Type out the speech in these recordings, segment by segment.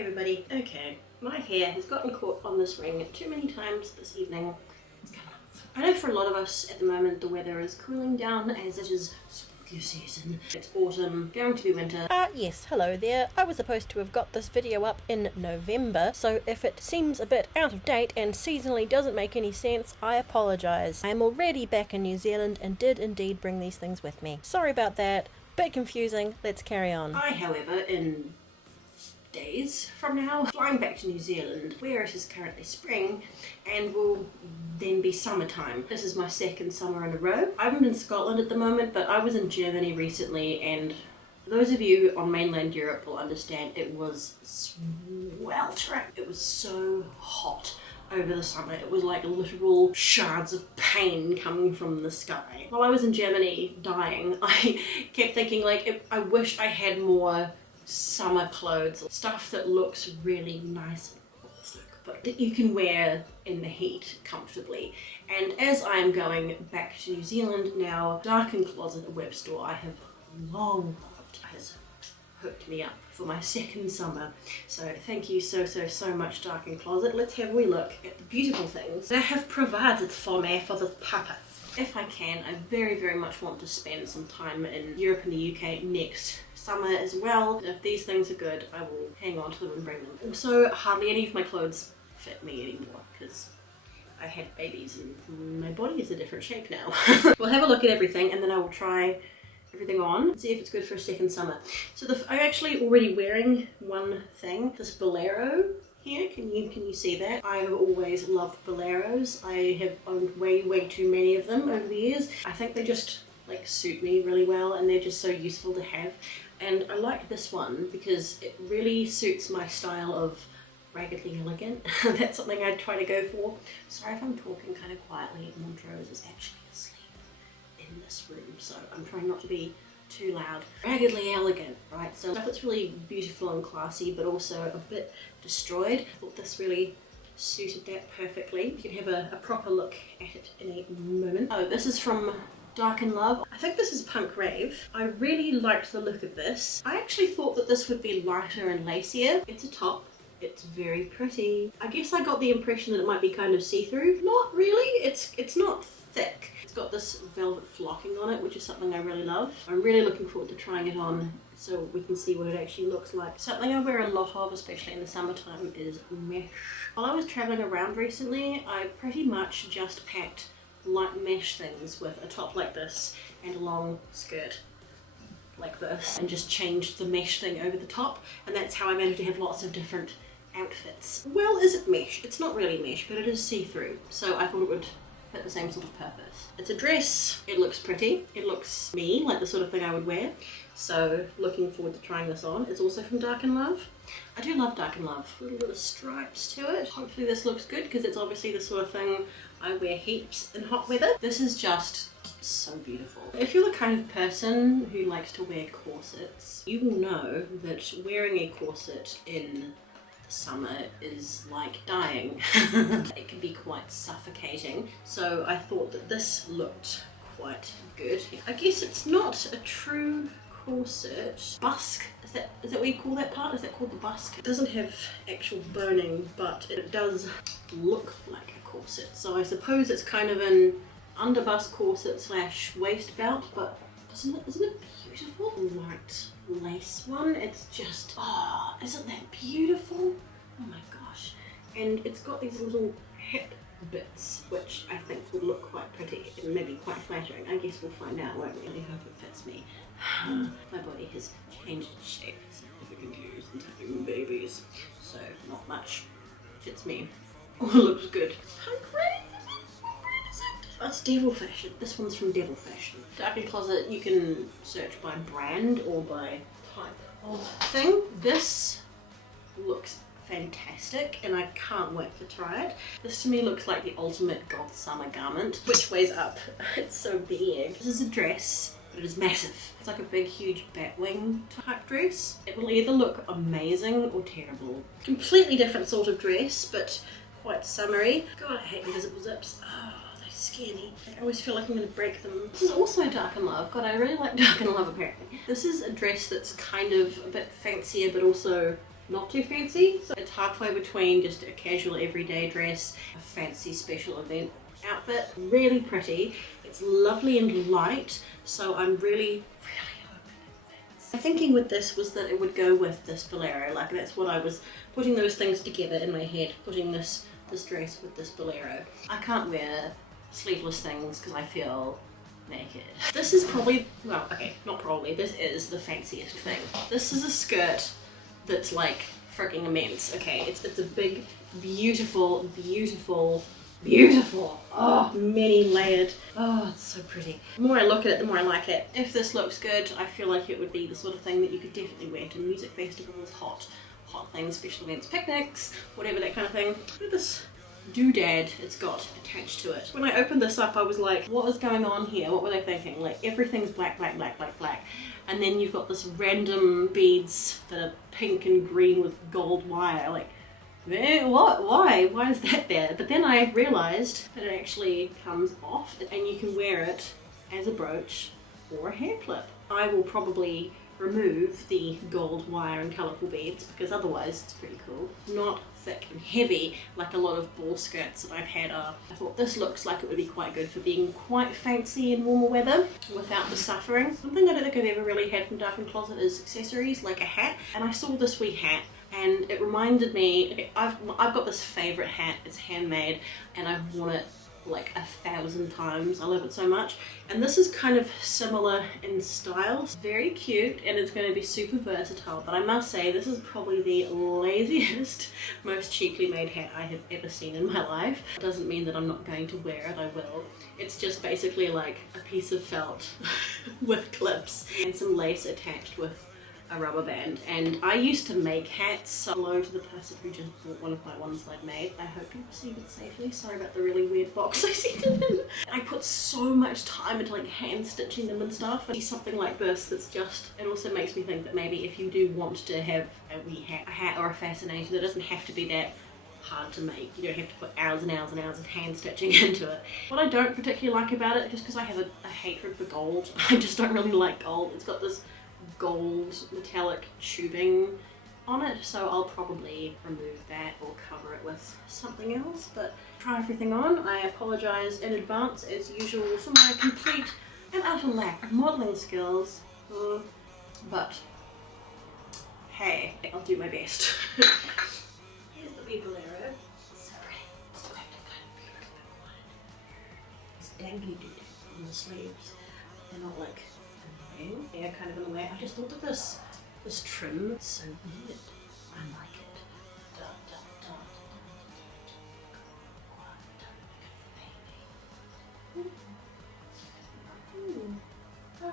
everybody. Okay, my hair has gotten caught on this ring too many times this evening. It's coming off. I know for a lot of us at the moment the weather is cooling down as it is spooky season. It's autumn, going to be winter. Yes, hello there. I was supposed to have got this video up in November, so if it seems a bit out of date and seasonally doesn't make any sense, I apologise. I am already back in New Zealand and did indeed bring these things with me. Sorry about that. Bit confusing. Let's carry on. I, however, in days from now, flying back to New Zealand, where it is currently spring and will then be summertime. This is my second summer in a row. I'm in Scotland at the moment, but I was in Germany recently, and those of you on mainland Europe will understand it was sweltering. It was so hot over the summer. It was like literal shards of pain coming from the sky. While I was in Germany dying, I kept thinking like, I wish I had more summer clothes, stuff that looks really nice and Gothic, but that you can wear in the heat comfortably. And as I am going back to New Zealand now, DarkinCloset, a web store I have long loved, has hooked me up for my second summer. So thank you so much, DarkinCloset. Let's have a wee look at the beautiful things they have provided for me for this purpose. If I can, I very much want to spend some time in Europe and the UK next summer as well. And if these things are good, I will hang on to them and bring them. Also, hardly any of my clothes fit me anymore because I had babies and my body is a different shape now. We'll have a look at everything and then I will try everything on and see if it's good for a second summer. So I'm actually already wearing one thing, this bolero here. Can you see that? I have always loved boleros. I have owned way too many of them over the years. I think they just like suit me really well and they're just so useful to have. And I like this one because it really suits my style of raggedly elegant. That's something I try to go for. Sorry if I'm talking kind of quietly. Montrose is actually asleep in this room, so I'm trying not to be too loud. Raggedly elegant, right? So stuff that's really beautiful and classy, but also a bit destroyed. I thought this really suited that perfectly. You can have a proper look at it in a moment. Oh, this is from Dark in Love. I think this is Punk Rave. I really liked the look of this. I actually thought that this would be lighter and lacier. It's a top. It's very pretty. I guess I got the impression that it might be kind of see-through. Not really. It's not thick. It's got this velvet flocking on it, which is something I really love. I'm really looking forward to trying it on so we can see what it actually looks like. Something I wear a lot of, especially in the summertime, is mesh. While I was traveling around recently, I pretty much just packed light mesh things with a top like this and a long skirt like this and just changed the mesh thing over the top, and that's how I managed to have lots of different outfits. Well, is it mesh? It's not really mesh, but it is see-through, so I thought it would fit the same sort of purpose. It's a dress. It looks pretty. It looks me, like the sort of thing I would wear. So looking forward to trying this on. It's also from Dark in Love. I do love Dark in Love. A little bit of stripes to it. Hopefully this looks good because it's obviously the sort of thing I wear heaps in hot weather. This is just so beautiful. If you're the kind of person who likes to wear corsets, you will know that wearing a corset in summer is like dying. It can be quite suffocating, so I thought that this looked quite good. I guess it's not a true corset. Busk, is that what you call that part? Is that called the busk? It doesn't have actual boning, but it does look like a corset, so I suppose it's kind of an underbust corset slash waist belt, but isn't it beautiful? Light lace one. It's just, oh, isn't that beautiful? Oh my gosh. And it's got these little hip bits, which I think would look quite pretty and maybe quite flattering. I guess we'll find out, won't we? I really hope it fits me. My body has changed its shape significantly since having babies, so not much fits me or looks good. That's Devil Fashion. This one's from Devil Fashion. DarkinCloset, you can search by brand or by type of thing. This looks fantastic and I can't wait to try it. This to me looks like the ultimate goth summer garment. Which way's up? It's so big. This is a dress, but it is massive. It's like a big huge batwing type dress. It will either look amazing or terrible. Completely different sort of dress, but quite summery. God, I hate invisible zips. Oh, skinny. I always feel like I'm going to break them. This is also Dark in Love. God, I really like Dark in Love apparently. This is a dress that's kind of a bit fancier but also not too fancy. So it's halfway between just a casual everyday dress, a fancy special event outfit. Really pretty. It's lovely and light, so I'm really hoping it fits. My thinking with this was that it would go with this bolero. Like, that's what I was putting those things together in my head, putting this dress with this bolero. I can't wear sleeveless things because I feel naked. This is probably, well, okay, not probably, this is the fanciest thing. This is a skirt that's like freaking immense. Okay, it's a big, beautiful, oh, many layered. Oh, it's so pretty. The more I look at it, the more I like it. If this looks good, I feel like it would be the sort of thing that you could definitely wear to music festivals, hot things, special events, picnics, whatever, that kind of thing. Look at this doodad it's got attached to it. When I opened this up, I was like, what is going on here? What were they thinking? Like, everything's black, black, black, black, black. And then you've got this random beads that are pink and green with gold wire. Like, what? Why is that there? But then I realized that it actually comes off and you can wear it as a brooch or a hair clip. I will probably remove the gold wire and colourful beads because otherwise it's pretty cool. Not thick and heavy like a lot of ball skirts that I've had are. I thought this looks like it would be quite good for being quite fancy in warmer weather without the suffering. Something I don't think I've ever really had from Darkin Closet is accessories, like a hat. And I saw this wee hat and it reminded me, okay, I've got this favourite hat, it's handmade and I've worn it like 1,000 times. I love it so much. And this is kind of similar in style. It's very cute and it's going to be super versatile, but I must say this is probably the laziest, most cheaply made hat I have ever seen in my life. It doesn't mean that I'm not going to wear it, I will. It's just basically like a piece of felt with clips and some lace attached with a rubber band. And I used to make hats. So hello to the person who just bought one of my ones I'd made. I hope you received it safely. Sorry about the really weird box I sent it in. I put so much time into like hand stitching them and stuff. And something like this that's just, it also makes me think that maybe if you do want to have a wee hat, a hat or a fascinator that doesn't have to be that hard to make. You don't have to put hours and hours and hours of hand stitching into it. What I don't particularly like about it, just because I have a hatred for gold, I just don't really like gold. It's got this gold metallic tubing on it, so I'll probably remove that or cover it with something else. But try everything on. I apologise in advance as usual for my complete and utter lack of modelling skills, but hey, I'll do my best. Here's the wee bolero. So pretty. Still have to kind of put it it's dangly dude on the sleeves. They're not like yeah, kind of in a way. I just thought that this trim is so weird. I like it. Da, da, da, da.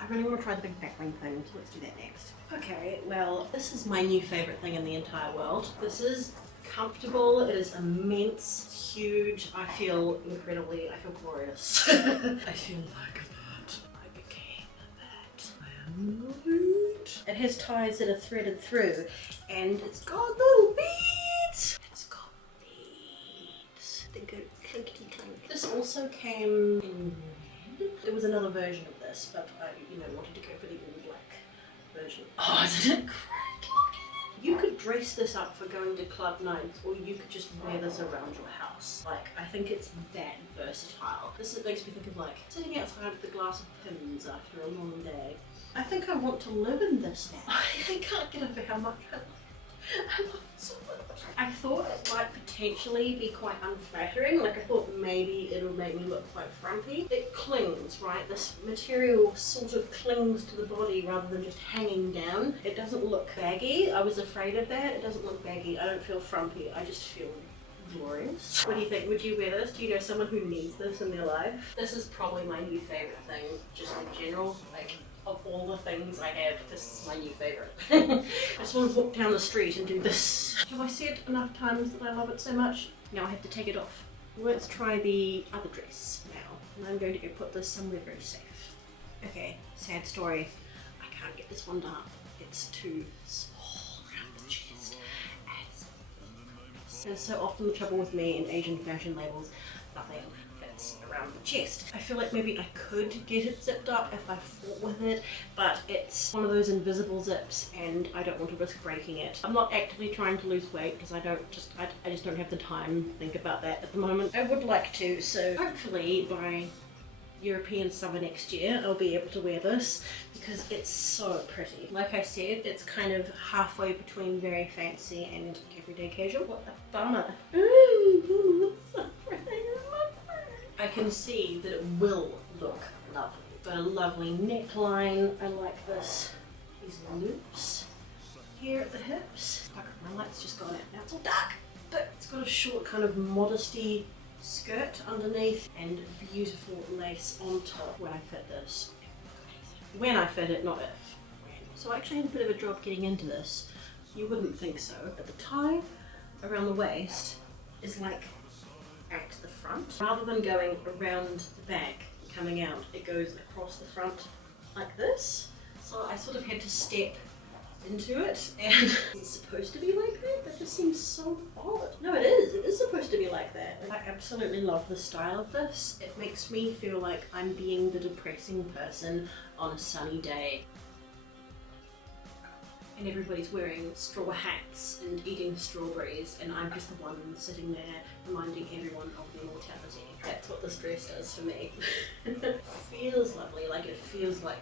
I really want to try the big batwing thing, so let's do that next. Okay, well, this is my new favourite thing in the entire world. This is comfortable, it is immense, it's huge. I feel glorious. I feel like that. I became that. I am it. It has ties that are threaded through and it's got little beads. It's got beads. They go clinkety clink. This also came in red. There was another version of this, but I wanted to go for the all black version. Oh, isn't it great? You could dress this up for going to club nights, or you could just wear this around your house. Like, I think it's that versatile. This makes me think of like sitting outside with a glass of Pimm's after a long day. I think I want to live in this now. I can't get over how much I love it so much. I thought it might potentially be quite unflattering. Like, I thought maybe it'll make me look quite frumpy. It clings, right? This material sort of clings to the body rather than just hanging down. It doesn't look baggy. I was afraid of that. It doesn't look baggy. I don't feel frumpy. I just feel glorious. What do you think? Would you wear this? Do you know someone who needs this in their life? This is probably my new favourite thing, just in general. Like, of all the things I have, this is my new favourite. I just want to walk down the street and do this. Have I said enough times that I love it so much? Now I have to take it off. Let's try the other dress now. And I'm going to go put this somewhere very safe. Okay, sad story. I can't get this one done up. It's too small around the chest. As so often the trouble with me and Asian fashion labels, nothing fits. hats around the chest. I feel like maybe I could get it zipped up if I fought with it, but it's one of those invisible zips and I don't want to risk breaking it. I'm not actively trying to lose weight because I just don't have the time to think about that at the moment. I would like to, so hopefully by European summer next year I'll be able to wear this because it's so pretty. Like I said, it's kind of halfway between very fancy and everyday casual. What a bummer. Ooh, so pretty. I can see that it will look lovely. Got a lovely neckline. I like this. These loops here at the hips. Fuck, my light's just gone out. Now it's all dark. But it's got a short kind of modesty skirt underneath and beautiful lace on top when I fit this. When I fit it, not if. So I actually had a bit of a job getting into this. You wouldn't think so, but the tie around the waist is like at the front. Rather than going around the back and coming out, it goes across the front like this. So I sort of had to step into it, and it's supposed to be like that? That just seems so odd. No, it is supposed to be like that. I absolutely love the style of this. It makes me feel like I'm being the depressing person on a sunny day. And everybody's wearing straw hats and eating strawberries, and I'm just the one sitting there reminding everyone of their mortality. That's what this dress does for me. It feels lovely, like it feels like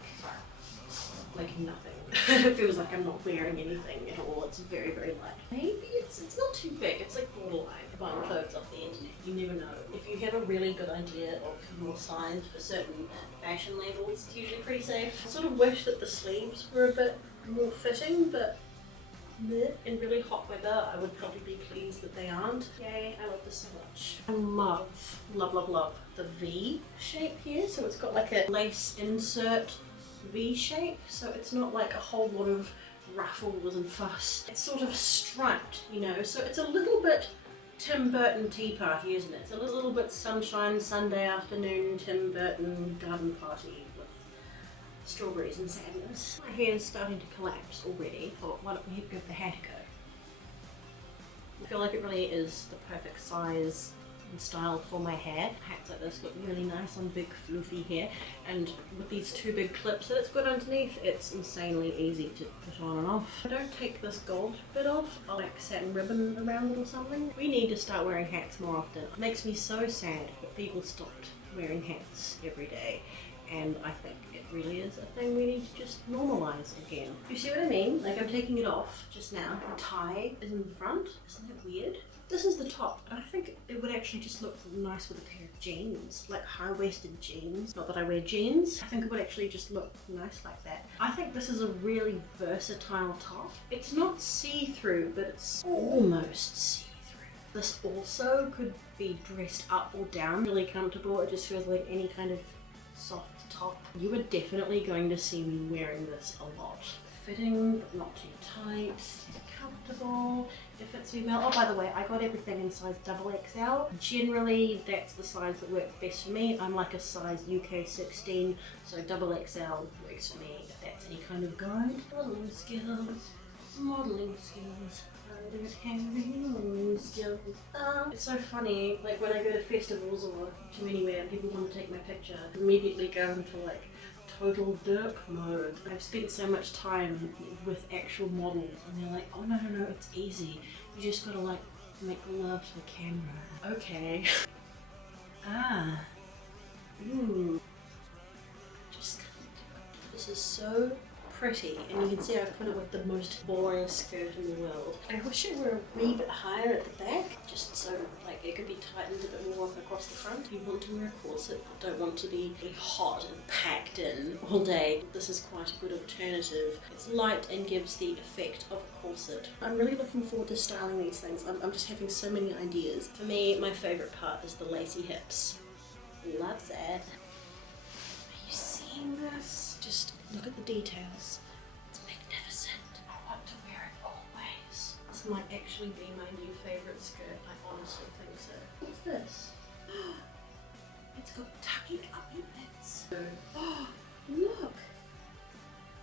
nothing. It feels like I'm not wearing anything at all. It's very, very light. Maybe it's not too big. It's like borderline buying clothes off the internet. You never know. If you have a really good idea of your size for certain fashion labels, it's usually pretty safe. I sort of wish that the sleeves were a bit more fitting, but in really hot weather I would probably be pleased that they aren't. Yay, I love this so much. I love, love, love, love the V shape here. So it's got like a lace insert V shape, so it's not like a whole lot of ruffles and fuss. It's sort of striped, you know, so it's a little bit Tim Burton tea party, isn't it? It's a little bit sunshine, Sunday afternoon, Tim Burton garden party with strawberries and sadness. My hair is starting to collapse already. Oh, why don't we give the hat a go? I feel like it really is the perfect size and style for my hair. Hats like this look really nice on big fluffy hair, and with these two big clips that it's got underneath, it's insanely easy to put on and off. I don't take this gold bit off. I'll like satin ribbon around it or something. We need to start wearing hats more often. It makes me so sad that people stopped wearing hats every day, and I think it really is a thing we need to just normalize again. You see what I mean? Like, I'm taking it off just now. The tie is in the front. Isn't that weird? This is the top, and I think it would actually just look nice with a pair of jeans, like high-waisted jeans. Not that I wear jeans. I think it would actually just look nice like that. I think this is a really versatile top. It's not see-through, but it's almost see-through. This also could be dressed up or down. Really comfortable. It just feels like any kind of soft top. You are definitely going to see me wearing this a lot. Fitting, but not too tight. Comfortable. It fits me well. Oh, by the way, I got everything in size XXL. Generally, that's the size that works best for me. I'm like a size UK 16, so XXL works for me, if that's any kind of guide. Modelling skills. Modelling skills. It's so funny, like when I go to festivals or to anywhere and people want to take my picture, I immediately go into like total derp mode. I've spent so much time with actual models and they're like, oh no, it's easy. You just gotta like make love to the camera. Okay. Ah. Ooh. Just can't do it. This is so pretty, and you can see I've put it with the most boring skirt in the world. I wish it were a wee bit higher at the back, just so like it could be tightened a bit more across the front. If you want to wear a corset but don't want to be hot and packed in all day, this is quite a good alternative. It's light and gives the effect of a corset. I'm really looking forward to styling these things. I'm just having so many ideas. For me, my favourite part is the lacy hips. Love that. Are you seeing this? Just look at the details. It's magnificent. I want to wear it always. This might actually be my new favourite skirt. I honestly think so. What's this? It's got tucking up in bits. Oh, look.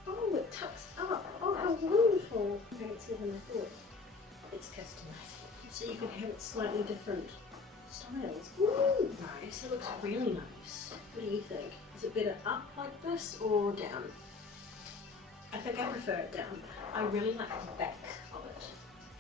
Oh, it tucks up. Oh, how wonderful. Fancy than I thought. It's customized. So you can have it slightly different styles. Ooh, nice. It looks really nice. What do you think? Is it better up like this or down? I think I prefer it down. I really like the back of it.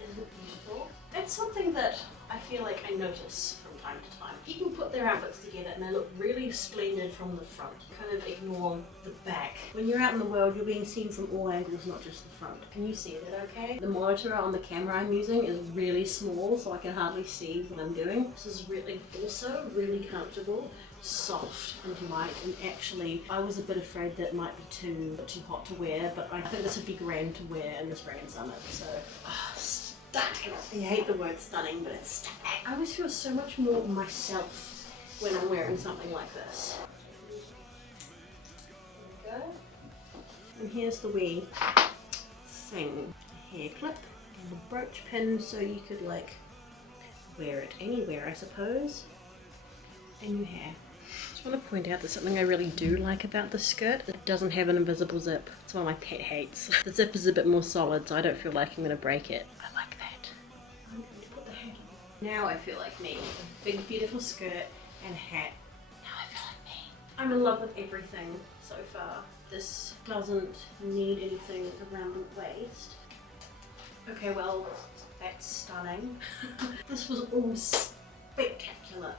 Isn't it beautiful? It's something that I feel like I notice from time to time. People put their outfits together and they look really splendid from the front. Kind of ignore the back. When you're out in the world, you're being seen from all angles, not just the front. Can you see it okay? The monitor on the camera I'm using is really small, so I can hardly see what I'm doing. This is really also really comfortable, soft and light, and actually I was a bit afraid that it might be too hot to wear, but I think this would be grand to wear in the spring and summer. So stunning. I hate the word stunning, but it's stunning. I always feel so much more myself when I'm wearing something like this. There we go. And here's the wee thing. A hair clip and a brooch pin, so you could like wear it anywhere, I suppose. In your hair. I just want to point out there's something I really do like about this skirt. It doesn't have an invisible zip. It's one of my pet hates. The zip is a bit more solid, so I don't feel like I'm going to break it. I like that. I'm going to put the hat on. Now I feel like me. A big beautiful skirt and hat. Now I feel like me. I'm in love with everything so far. This doesn't need anything around the waist. Okay, well, that's stunning. This was all spectacular.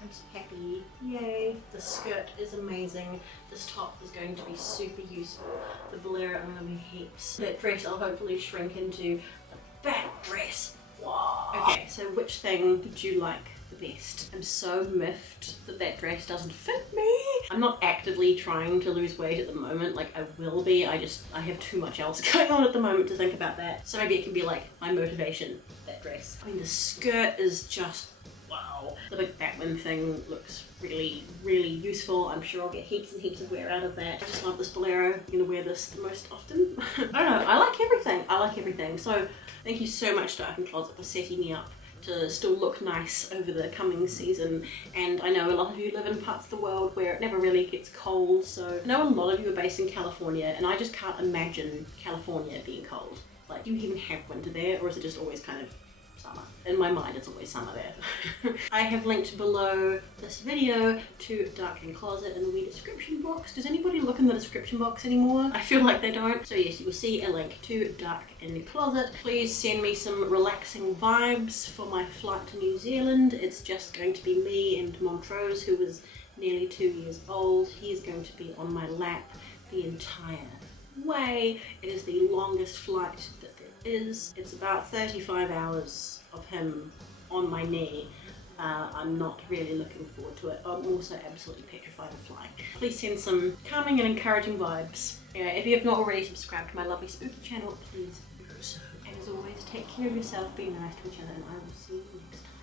I'm so happy. Yay. The skirt is amazing. This top is going to be super useful. The bolero, I'm going to be heaps. That dress I'll hopefully shrink into a back dress. Whoa. Okay, so which thing did you like the best? I'm so miffed that that dress doesn't fit me. I'm not actively trying to lose weight at the moment, like I will be. I have too much else going on at the moment to think about that. So maybe it can be like my motivation, that dress. I mean, the skirt is just wow. The big batwing thing looks really, really useful. I'm sure I'll get heaps and heaps of wear out of that. I just love this bolero. I'm gonna wear this the most often. I don't know, I like everything. I like everything. So thank you so much, DarkinCloset, for setting me up to still look nice over the coming season. And I know a lot of you live in parts of the world where it never really gets cold, so I know a lot of you are based in California, and I just can't imagine California being cold. Like, do you even have winter there, or is it just always kind of summer? In my mind, it's always summer there. I have linked below this video to DarkinCloset in the wee description box. Does anybody look in the description box anymore? I feel like they don't. So yes, you will see a link to DarkinCloset. Please send me some relaxing vibes for my flight to New Zealand. It's just going to be me and Montrose, who is nearly 2 years old. He is going to be on my lap the entire way. It is the longest flight that there is. It's about 35 hours of him on my knee. I'm not really looking forward to it. I'm also absolutely petrified of flying. Please send some calming and encouraging vibes. If you have not already subscribed to my lovely spooky channel, please do so. And as always, take care of yourself, be nice to each other, and I will see you next time.